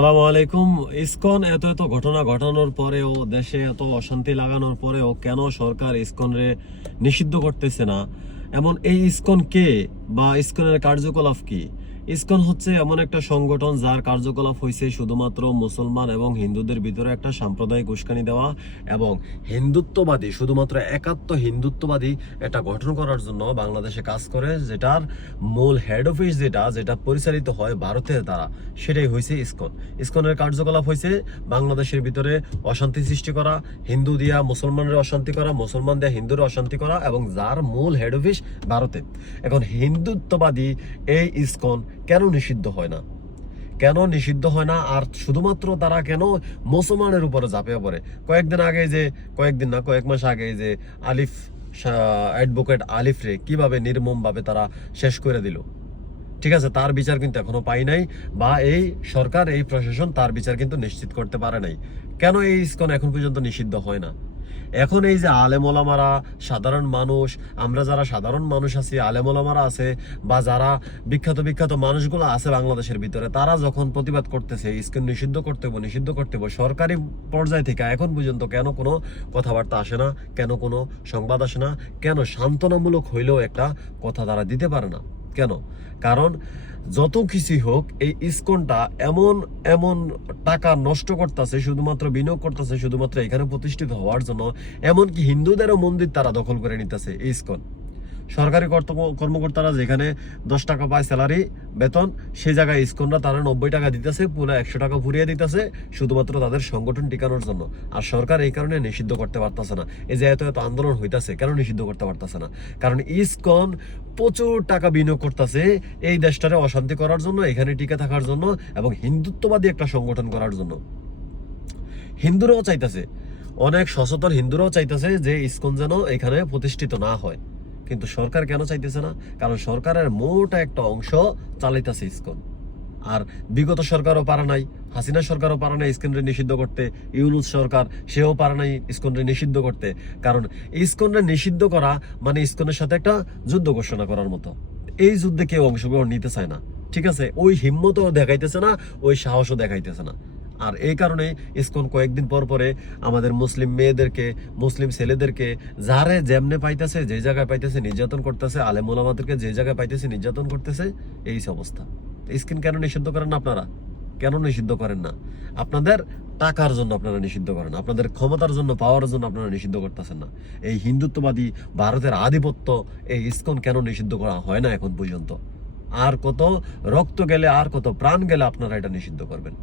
আসসালামু আলাইকুম। ইসকন, এত এত ঘটনা ঘটানোর পরেও, দেশে এত অশান্তি লাগানোর পরেও কেন সরকার ইসকনরে নিষিদ্ধ করতেছে না? এমন এই ইসকন কে বা ইসকনের কার্যকলাপ কি? ইসকন হচ্ছে এমন একটা সংগঠন যার কার্যকলাপ হয়েছে শুধুমাত্র মুসলমান এবং হিন্দুদের ভিতরে একটা সাম্প্রদায়িক উস্কানি দেওয়া এবং হিন্দুত্ববাদী, শুধুমাত্র একাত্ম হিন্দুত্ববাদী এটা গঠন করার জন্য বাংলাদেশে কাজ করে, যেটার মূল হেড অফিস যেটা যেটা পরিচালিত হয় ভারতের দ্বারা, সেটাই হয়েছে ইসকন। ইসকনের কার্যকলাপ হয়েছে বাংলাদেশের ভিতরে অশান্তি সৃষ্টি করা, হিন্দু দিয়া মুসলমানের অশান্তি করা, মুসলমান দিয়া হিন্দুর অশান্তি করা এবং যার মূল হেড অফিস ভারতে। এখন হিন্দুত্ববাদী এই ইসকন কেন নিষিদ্ধ হয় না? কেন নিষিদ্ধ হয় না? আর শুধুমাত্র তারা কেন মুসলমানের উপরে ঝাঁপিয়ে পড়ে? কয়েকদিন আগে যে, কয়েকদিন না, কয়েক মাস আগে যে আলিফ অ্যাডভোকেট আলিফ রে, কীভাবে নির্মম ভাবে তারা শেষ করে দিল? ঠিক আছে, তার বিচার কিন্তু এখনও পাই নাই বা এই সরকার, এই প্রশাসন তার বিচার কিন্তু নিশ্চিত করতে পারে নাই। কেন এই ইসকন এখন পর্যন্ত নিষিদ্ধ হয় না? এখন এই যে আলেমোলামারা সাধারণ মানুষ, আমরা যারা সাধারণ মানুষ আছি আলেমোলামারা আছে, বা যারা বিখ্যাত বিখ্যাত মানুষগুলো আছে বাংলাদেশের ভিতরে, তারা যখন প্রতিবাদ করতেছে ইসকন নিষিদ্ধ করতে হবে নিষিদ্ধ করতে হবে সরকারি পর্যায় থেকে এখন পর্যন্ত কেন কোনো কথাবার্তা আসে না, কেন কোনো সংবাদ আসে না, কেন সান্ত্বনামূলক হইলেও একটা কথা তারা দিতে পারে না? কেন? কারণ যত কিছুই হোক, এই ইসকনটা এমন এমন টাকা নষ্ট করতেছে, শুধুমাত্র বিনিয়োগ করতেছে, শুধুমাত্র এখানে প্রতিষ্ঠিত হওয়ার জন্য, এমনকি হিন্দুদেরও মন্দির তারা দখল করে নিতেছে ইসকন। সরকারি কর্মকর্তারা যেখানে দশ টাকা পায় স্যালারি বেতন, সেই জায়গায় ইসকনরা তারা নব্বই টাকা দিতেছে, পুরো একশো টাকা ফুরিয়ে দিতেছে, শুধুমাত্র তাদের সংগঠন টিকানোর জন্য। আর সরকার এই কারণে নিষিদ্ধ করতে পারতেছে না। এই যে এত এত আন্দোলন হইতাছে, কেন নিষিদ্ধ করতে পারতেছে না? কারণ ইসকন প্রচুর টাকা বিনিয়োগ করতেছে এই দেশটারে অশান্তি করার জন্য, এখানে টিকে থাকার জন্য এবং হিন্দুত্ববাদী একটা সংগঠন করার জন্য। হিন্দুরাও চাইতেছে, অনেক সচেতন হিন্দুরাও চাইতেছে যে ইসকন যেন এখানে প্রতিষ্ঠিত না হয়। কিন্তু সরকার কেন চাইতেছে না? কারণ সরকারের মোটা একটা অংশ চালাইতেছে ইসকন। আর বিগত সরকারও পারা নাই, হাসিনা সরকারও পারা নাই ইসকনরে নিষিদ্ধ করতে, ইউনুস সরকার সেও পারা নাই ইসকনরে নিষিদ্ধ করতে। কারণ ইসকনরে নিষিদ্ধ করা মানে ইসকনের সাথে একটা যুদ্ধ ঘোষণা করার মতো। এই যুদ্ধে কেউ অংশগ্রহণ নিতে চায় না। ঠিক আছে? ওই হিম্মতও দেখাইতেছে না, ওই সাহসও দেখাইতেছে না। আর এই কারণে ইসকন কয়েকদিন পর পরে আমাদের মুসলিম মেয়েদেরকে, মুসলিম ছেলেদেরকে যারে যেমনে পাইতেছে, যে জায়গায় পাইতেছে নির্যাতন করতেছে, আলেম ওলামাদেরকে যে জায়গায় পাইতেছে নির্যাতন করতেছে, এই অবস্থা। স্কিন কেন নিষিদ্ধ করেন না আপনারা? কেন নিষিদ্ধ করেন না? আপনাদের টাকার জন্য আপনারা নিষিদ্ধ করেন, আপনাদের ক্ষমতার জন্য পাওয়ার জন্য আপনারা নিষিদ্ধ করতেছেন না। এই হিন্দুত্ববাদী ভারতের আধিপত্য, এই ইসকন কেন নিষিদ্ধ করা হয় না এখন পর্যন্ত? আর কত রক্ত গেলে, আর কত প্রাণ গেলে আপনারা এটা নিষিদ্ধ করবেন?